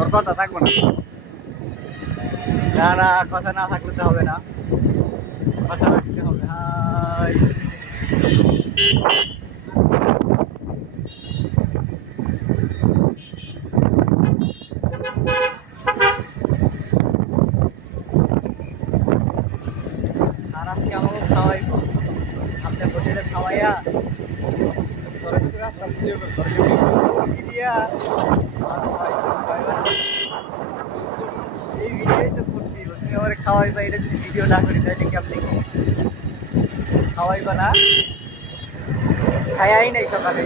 তোর কথা থাকবো না। না না, কথা না থাকলে তো হবে না, কথা রাখতে হবে। হাই, আর আজকে আমাকে খাওয়াইবো, সামনে হোটেলে খাওয়াইয়া তোরা কিন্তু রাস্তা ভিডিও দিয়া আর খাওয়াইবা। এই ভিডিওই তো করছি, তুমি আমার খাওয়াইবা, এটা যদি ভিডিও না করি তাহলে কেমনি খাওয়াইবা না? খায়াই নাই সকালে।